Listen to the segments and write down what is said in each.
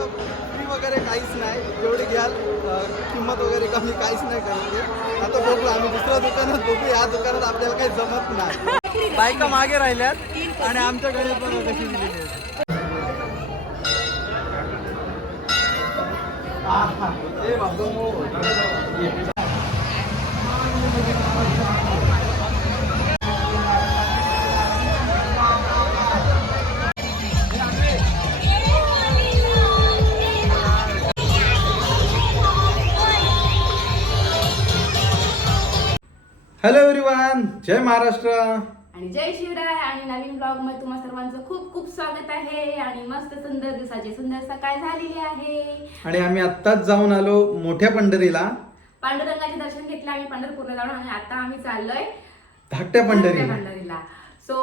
Fee वगैरे काहीच नाही. जेवढी घ्याल किंमत वगैरे कमी काहीच नाही करत आता बघू आम्ही दुसऱ्या दुकानात बघू. या दुकानात आपल्याला काही जमत नाही. बायका मागे राहिल्यात आणि आमच्याकडे पण कशी दिलेली आहेत. हॅलो एव्हरीवन जय महाराष्ट्र. आणि जय शिवराय आणि नवीन ब्लॉगमध्ये तुम्हा सर्वांचं खूप खूप स्वागत आहे. आणि मस्त सुंदर दिवसाची सुंदर सकाळ झालेली आहे. आणि आम्ही आत्ताच जाऊन आलो मोठ्या पंढरीला. पांडुरंगाचे दर्शन घेतले आम्ही पंढरपूरला जाऊन आणि आता आम्ही चाललोय धाकट्या पंढरीला. पंढरीला. सो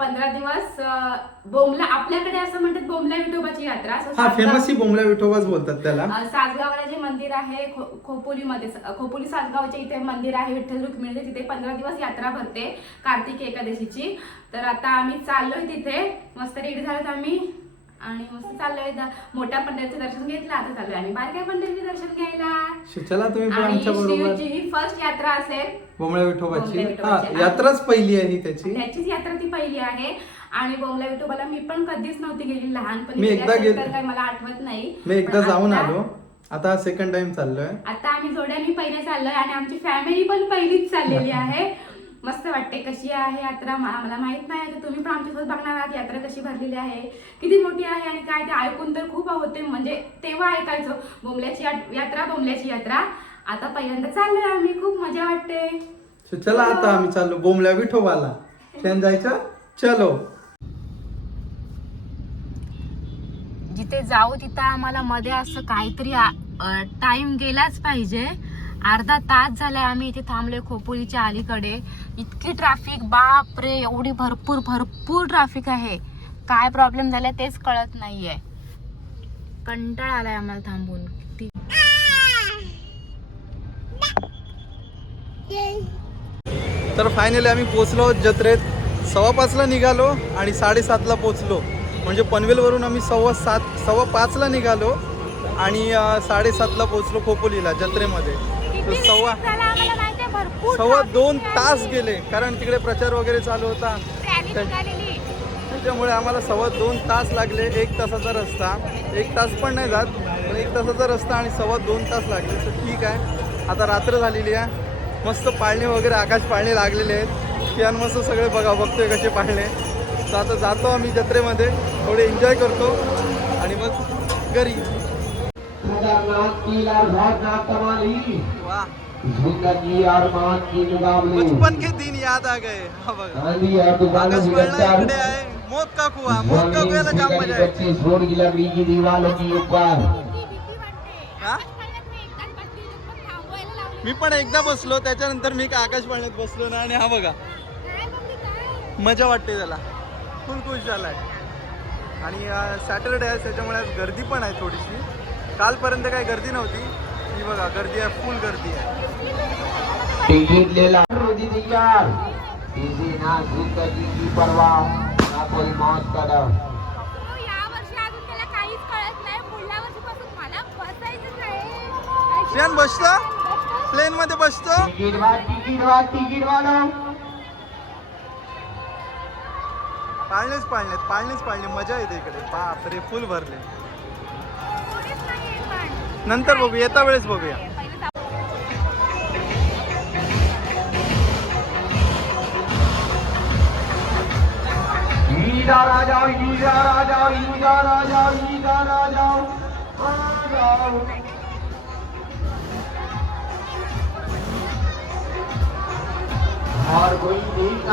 पंधरा दिवस अं, बोमला आपल्याकडे असं म्हणतात बोमला विठोबाची यात्रा. हा फेमस ही बोंबला विठोबाच बोलतात त्याला. अं, सासगावला जे मंदिर आहे खो- खोपोलीमध्ये स- खोपोली सासगावच्या इथे मंदिर आहे विठ्ठल रुक्मिणीचे तिथे पंधरा दिवस यात्रा भरते कार्तिक एकादशीची. तर आता आम्ही चाललोय तिथे. मस्त रेडी झालोत आम्ही. आणि मस्त चाललोय द- मोठ्या पंढरीचं दर्शन घेतलं आता चाललोय आम्ही. बारक्या पंढरीचे दर्शन घ्यायला. तुम्ही पण आणि आमच्या बरोबर. शिवची ही फर्स्ट यात्रा असेल. बोंबळा विठोबाची. हा. यात्राच पहिली आहे त्याची. त्याचीच यात्रा ती पहिली आहे. आणि बोमला विठोबाला मी पण कधीच नव्हती गेली लहानपणी. मी एकदा गेले- तर काही मला आठवत नाही. मी एकदा जाऊन आलो. आता सेकंड टाइम चाललोय. आता आम्ही जोड्याने पहिले चाललोय आणि आमची फॅमिली पण पहिलीच चाललेली आहे. मस्त वाटते. कशी आहे यात्रा? मला माहीत नाही. आता तुम्ही पण आमच्यासोबत बघणार आहात यात्रा कशी भरलेली आहे. किती मोठी आहे आणि काय ते ऐकून तर खूप होते म्हणजे तेव्हा ऐकायचो. बोंबल्याची यात- यात्रा बोंबल्याची यात्रा. आता पहिल्यांदा चाललोय आम्ही खूप मजा वाटते. So चला आता आम्ही चाललो बोंबल्या विठोबाला. छान जायचं? चलो. जिथे जाऊ तिथं आम्हाला मध्ये असं काहीतरी टाइम गेलाच पाहिजे. अर्धा तास झालाय आम्ही इथे थांबलोय खोपोलीच्या अलीकडे. इतकी ट्रॅफिक बाप रे एवढी भरपूर भरपूर ट्रॅफिक आहे. काय प्रॉब्लेम झालाय तेच कळत नाहीये. कंटाळा आलाय आम्हाला थांबून. किती तर फायनली आम्ही पोचलो जत्रेत. सव्वा पाचला निघालो आणि साडेसातला पोचलो म्हणजे पनवेलवरून आम्ही सव्वा सात सव्वा पाचला निघालो आणि साडेसातला पोचलो खोपोलीला जत्रेमध्ये. तर सव्वा सव्वा दोन तास गेले कारण तिकडे प्रचार वगैरे चालू होता. त्याच्यामुळे आम्हाला सव्वा दोन तास लागले एक तासाचा रस्ता. एक तास पण नाही जात पण एक तासाचा रस्ता आणि सव्वा दोन तास लागले. तर ठीक आहे. आता रात्र झालेली आहे. मस्त पाळणे वगैरे आकाश पाळणे लागलेले आहेत. कियान मस्त सगळे बघा बघतोय कसे पाळणे. तर आता जातो आम्ही जत्रेमध्ये थोडे एन्जॉय करतो. आणि मग घरी. बचपन के दिन याद आ गए. आकाश पाळणा इकडे आहे. मोत का कुवा मोत का कुव्याला जाम मजा आहे की की ऊपर हा? मी पण एकदा बसलो त्याच्यानंतर मी काय आकाश पाळण्यात बसलो ना आणि हा बघा. मजा वाटते त्याला. फुल खुश झालाय. आणि सॅटरडे आहे त्याच्यामुळे आज गर्दी पण आहे थोडीशी. कालपर्यंत काही गर्दी नव्हती. ही बघा गर्दी आहे फुल गर्दी आहे. टिकट ले ला रोजी तैयार किसी ना जिंदगी की परवाह ना कोई मौत का डर या वर्षी अजून त्याला काहीच कळत नाही. पुढल्या वर्षीपासून मला बसायचंच आहे. श्रेयन बसतो प्लेन मध्ये बसतो. टिकट वा टिकट वा टिकट वालो. पाळणेच पाळणेत पाळणेच पाळणे मजा येते इकडे. बापरे फुल भरले. नंतर बघू येता वेळेस बघूया. राजा राजा राजा राजा. और कोई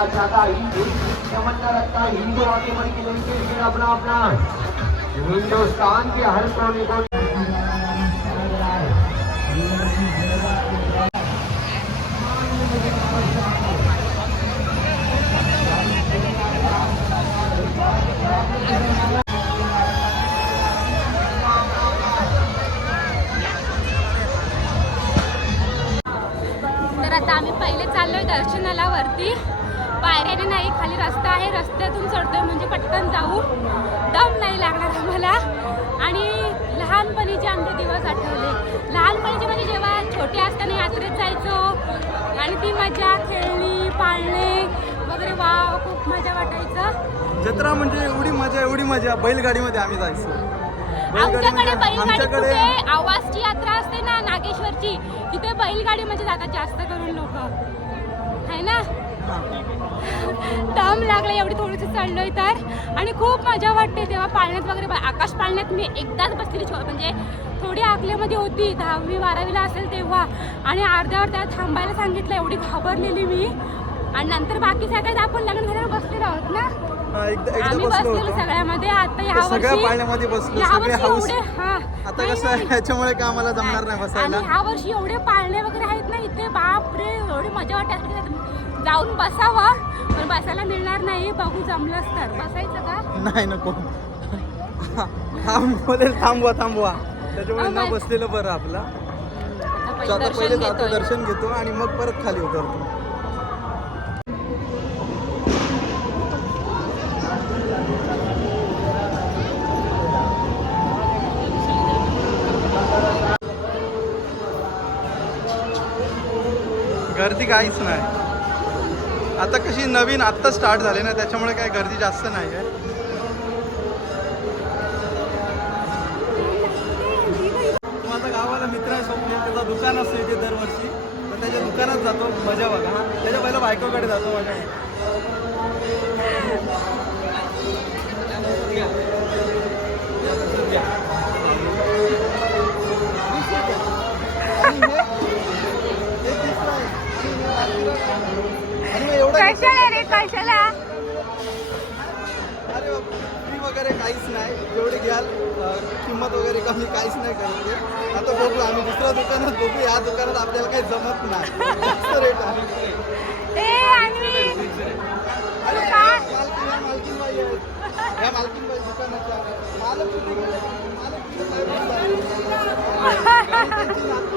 चाहता देश की तमन्ना रखता हिंदू आगे बढ़ के नहीं फिर अपना अपना। हिंदुस्तान के हर कोने को वरती पायऱ्याने नाही खाली रस्ता आहे. रस्त्यातून चढतोय म्हणजे पटकन जाऊ. दम नाही लागणार आम्हाला. लहानपणीचे आमचे दिवस आठवले. लहानपणीचे म्हणजे जेव्हा छोटे असताना यात्रेत जायचो आणि ती मजा खेळणी पाळणे वगैरे वाव खूप मजा वाटायचं. जत्रा म्हणजे एवढी मजा एवढी मजा. बैलगाडीमध्ये आम्ही जायचो. आमच्याकडे बैलगाडी कुठे? आवाजची यात्रा असते ना नागेश्वरची. तिथे बैलगाडी म्हणजे जातात जास्त करून लोक. है ना? दम लागला एवढी थोडीशी चढलोय तर. आणि खूप मजा वाटते तेव्हा पाळण्यात वगैरे. आकाश पाळण्यात मी एकदाच बसलेली म्हणजे थोडी आकल्यामध्ये होती. दहावी बारावीला असेल तेव्हा. आणि अर्ध्यावर त्यात थांबायला सांगितलं एवढी घाबरलेली मी. आणि नंतर बाकी सगळ्यात आपण लग्न झाल्यावर बसलेलो आहोत ना? आम्ही बसलो बसलेलो सगळ्यामध्ये. आता सगळ्या पाळण्यामध्ये बसलो सगळे हाऊस आता कसं आहे. ह्याच्यामुळे काय आम्हाला जमणार नाही बसायला. ह्या वर्षी एवढे पाळणे वगैरे आहेत ना इथे बाप रे एवढी मजा वाटते. जाऊन बसावा पण बसायला मिळणार नाही. बघू जमलंच तर. बसायचं का? नाही नको. थांब बोलेल थांबवा थांबवा. त्याच्यामुळे न बसलेलं बरं आपला. आता पहिले जातो. दर्शन घेतो आणि मग परत खाली उतरतो. गर्दी काहीच नाही. आता कशी नवीन आत्ता स्टार्ट झाली ना त्याच्यामुळे काय गर्दी जास्त नाही आहे. माझा गावाला मित्र आहे स्वप्नील त्याचा दुकान असतो इथे दरवर्षी. तर त्याच्या दुकानात जातो मजा बघा. त्याच्या पहिला बायकोकडे जातो माझ्या बघू या दुकानात आपल्याला काही जमत नाही. जास्त रेट आहे. ए आणि अरे मालकीन या आहेत. या दुकानाच्या मालक गेले? मालक? त्यांची नात-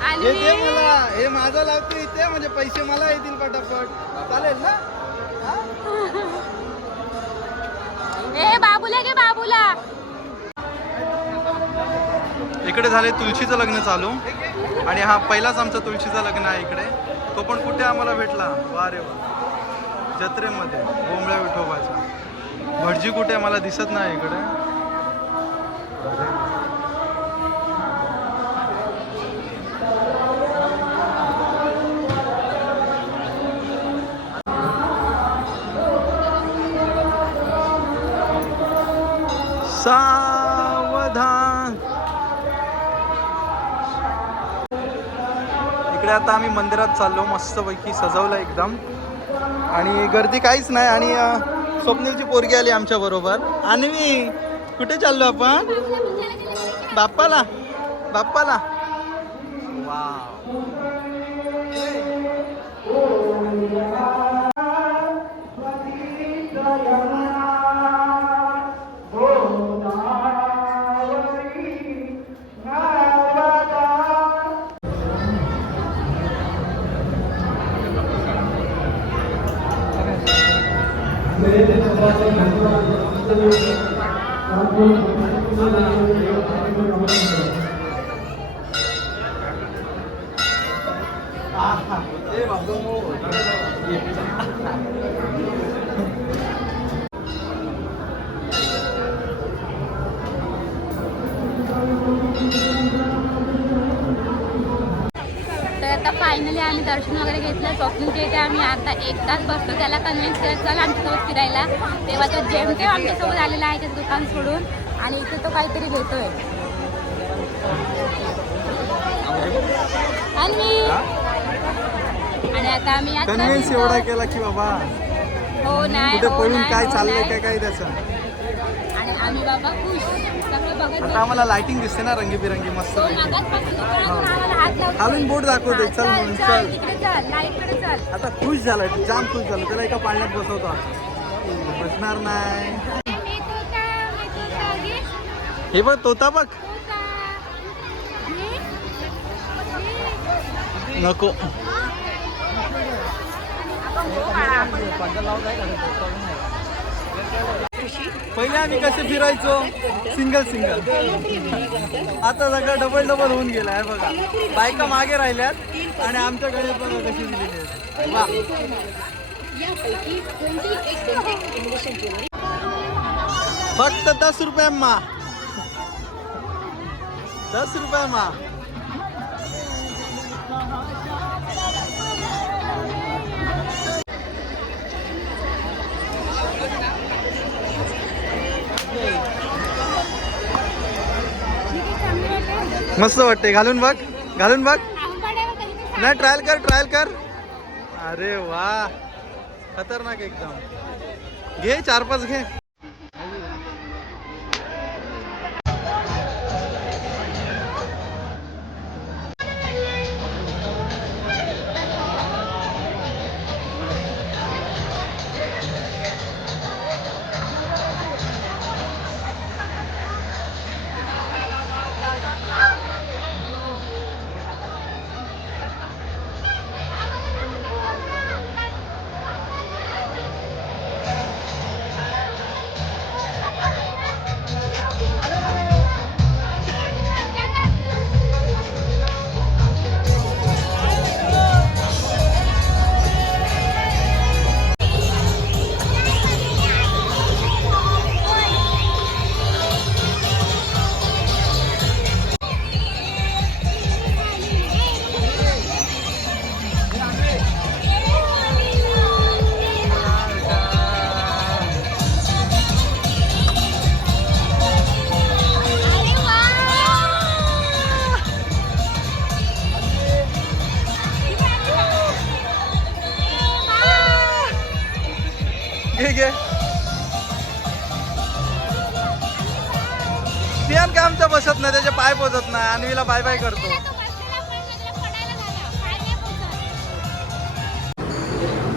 आणि हे दे मला. हे माझं लावतो इथे म्हणजे पैसे मला येतील पटापट. चालेल ना? हा? ए बाबूला घे बाबूला. इकडे झाले तुळशीचं लग्न चालू. आणि हा पहिलाच आमचा तुळशीचं लग्न आहे इकडे. तो पण कुठे आम्हाला भेटला? वा रे वा. जत्रेमध्ये बोंबळ्या विठोबाचा भटजी कुठे मला दिसत नाही इकडे. सा इकडे आता आम्ही मंदिरात चाललो मस्तपैकी सजवलं एकदम. आणि गर्दी काहीच नाही आणि स्वप्नीलची पोरगी आली आमच्या बरोबर. आणि मी कुठे चाललो आपण? बाप्पाला बाप्पाला. Thank you. आता फायनली आम्ही दर्शन वगैरे घेतलं स्वप्नीच्या इथे आम्ही आता एक तास बसलो. त्याला कन्व्हिन्स करत चला आमच्यासोबत फिरायला. तेव्हा तो जेमतेम आमच्यासोबत आलेला आहे ते दुकान सोडून. आणि इथे तो काहीतरी घेतोय. आणि आता आम्ही कन्व्हिन्स. एवढा केला की बाबा हो नाही हो पळून काय हो चाललंय. काय काय त्याचं? आणि आम्ही बाबा खुश. आता आम्हाला लाइटिंग दिसते ना रंगीबिरंगी मस्त दोन मागासपासून दुकानातून आम्हाला हात लावतोय. खालून बोर्ड दाखवतोय, हा, चल म्हणून, चल आता खुश झालाय तो जाम खुश झाला त्याला एका पाळण्यात बसवतो. बसणार नाही. हे बघ तोता बघ. नको. पहिले आम्ही कसे फिरायचो? Single single. आता सगळं डबल डबल होऊन गेलं आहे बघा. बायका मागे राहिल्यात आणि आमच्याकडे बघा कशी दिलेली आहेत. वा. फक्त दस रुपये मा दस रुपये मा मस्त वाटते घालून बघ. घालून बघ. नाही ट्रायल कर ट्रायल कर. अरे वा. खतरनाक एकदम घे चार पाच घे. घे घे सियान का आमच्या बसत नाही त्याचे पाय पोचत नाही अन्वीला बाय बाय करतो.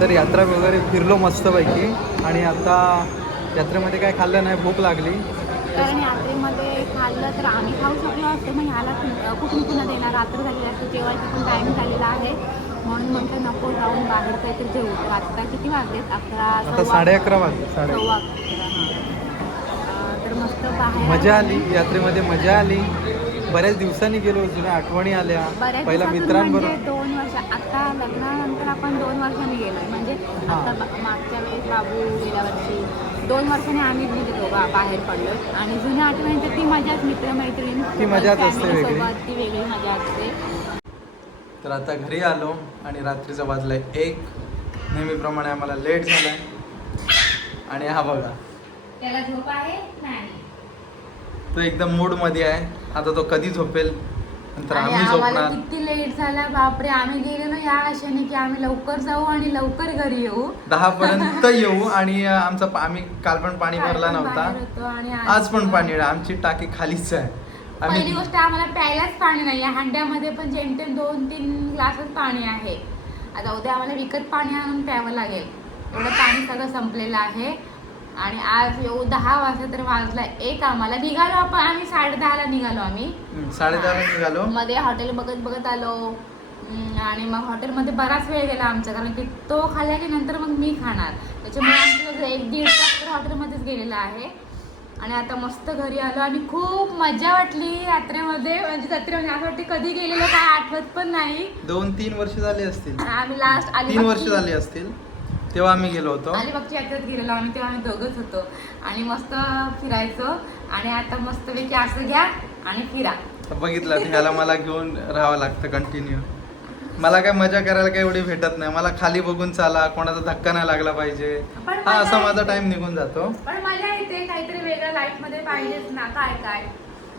तर यात्रा वगैरे फिरलो मस्तपैकी. आणि आता यात्रेमध्ये काय खाल्लं नाही भूक लागली. कारण यात्रेमध्ये खाल्लं तर आम्ही खाऊ शकलो असतो मग ह्याला कुठून पुन्हा देणार रात्र झालेली असते जेवायचा पण टाईम झालेला आहे. म्हणून म्हटलं नको जाऊन बाहेर काहीतरी जेवू. तर आता किती वाजलेत? अकरा साडे अकरा वाजले साडे सव्वा अकरा, हां. अं, तर मस्त बाहेर मजा आली. यात्रेमध्ये मजा आली. बऱ्याच दिवसांनी गेलो जुन्या आठवणी आल्या. पहिला मित्रांबरोबर म्हणजे दोन वर्ष आता लग्नानंतर आपण दोन वर्षांनी गेलोय. म्हणजे. आता मागच्या वेळेस बाबू गेल्या वर्षी दोन वर्षांनी आम्ही म्हणजे दोघं बाहेर पडलो आणि जुन्या आठवणींची ती मजाच मित्रमैत्रीण ती मजाच असते ती वेगळी मजा असते. तर आता घरी आलो आणि रात्रीचं वाजलंय एक. नेहमीप्रमाणे आम्हाला लेट झालाय. आणि हा बघा. त्याला झोप आहे? नाही. तो एकदम मूडमध्ये आहे. आता तो कधी झोपेल? नंतर आम्ही झोपणार. किती लेट झाला. बापरे आम्ही गेलो ना या आशेने की आम्ही लवकर जाऊ आणि लवकर घरी येऊ. दहा पर्यंत येऊ आणि आमचा आम्ही काल पण पाणी भरला नव्हता. आज पण पाणी. आमची टाकी खालीच आहे. पहिली गोष्ट आम्हाला प्यायलाच पाणी नाही. या हंड्यामध्ये पण जेमतेम दोन तीन ग्लासच पाणी आहे. आता उद्या आम्हाला विकत पाणी आणून प्यावं लागेल. एवढं पाणी सगळं संपलेलं आहे. आणि आज येऊ दहा वाजता तर वाजला एक आम्हाला. निघालो आपण. आम्ही साडे दहाला निघालो आम्ही. साडेदहाला निघालो. मध्ये हॉटेल बघत बघत आलो. आणि मग हॉटेलमध्ये बराच वेळ गेला आमचा. कारण की तो खाल्ला की नंतर मग मी खाणार. त्याच्यामुळे आमचं एक दीड तास तर हॉटेलमध्येच गेलेला आहे. आणि आता मस्त घरी आलो आणि खूप मजा वाटली यात्रेमध्ये. म्हणजे जत्रेमध्ये असं वाटते कधी गेलेलो काय आठवत पण नाही. दोन तीन वर्ष झाली असतील. आम्ही लास्ट आली तीन वर्ष झाली असतील. तेव्हा आम्ही गेलो होतो. अलिबागच्या यात्रेत गेलेलो आम्ही तेव्हा आम्ही दोघंच होतो. आणि मस्त फिरायचो. आणि आता मस्तपैकी असं घ्या आणि फिरा. बघितलं ह्याला मला घेऊन राहावं लागतं कंटिन्यू मला काय मजा करायला काय एवढी भेटत नाही. मला खाली बघून चाला कोणाचा धक्का नाही लागला पाहिजे. पण हा असा माझा. टाइम निघून जातो. पण मजा येते काहीतरी वेगळं लाईफमध्ये पाहिजेच ना. काय काय?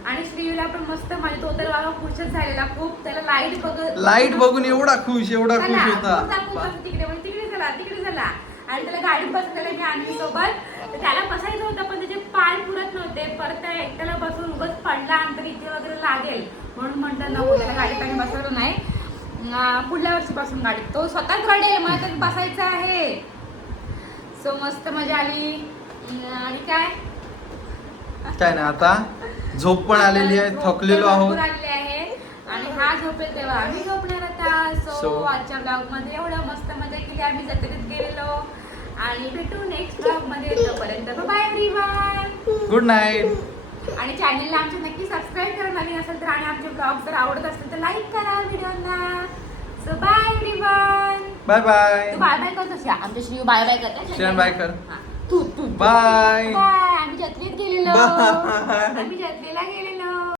आणि श्रीला पण मस्त म्हणजे तो तर बाबा खुशच झालेला. खूप त्याला लाइट बघत लाइट बघून एवढा खुश एवढा खुश चला, होता कसं तिकडे. म्हणजे तिकडे चला तिकडे चला. आणि त्याला गाडीत बसलेला मी आणली सोबत. तर त्याला बसायचं होतं पण त्याचे पाय पुरत नव्हते. परत त्या एकट्याला बसून उगच पडला आणि तर इथे वगैरे लागेल. म्हणून म्हटलं नको त्याला गाडीत आम्ही बसवलं नाही. पुढल्या वर्षीपासून गाडीत तो स्वतःच गाडी मला तर बसायचं आहे. सो मस्त मजा आली. आणि काय? काय नाही आता झोप पण आलेली आहे थकलेलो आहोत. आहे. आणि हा झोपेल तेव्हा आम्ही झोपणार आता. सो आजच्या ब्लॉगमध्ये एवढं मस्त मजा केली. आम्ही जत्रेत गेलेलो. आणि भेटू नेक्स्ट ब्लॉगमध्ये तोपर्यंत. बाय एव्हरीवन गुड नाईट आणि चॅनलला आमच्या नक्की सबस्क्राईब करा. नवीन असेल तर आणि आमचे ब्लॉग जर आवडत असतील तर लाईक करा व्हिडिओना so bye everyone bye bye तू बाय बाय करत असते आमच्या श्री बाय बाय करते श्रेयन bye कर. तू तू बाय बाय आम्ही जत्रेत गेलेलो. आम्ही जत्रेला गेलेलो.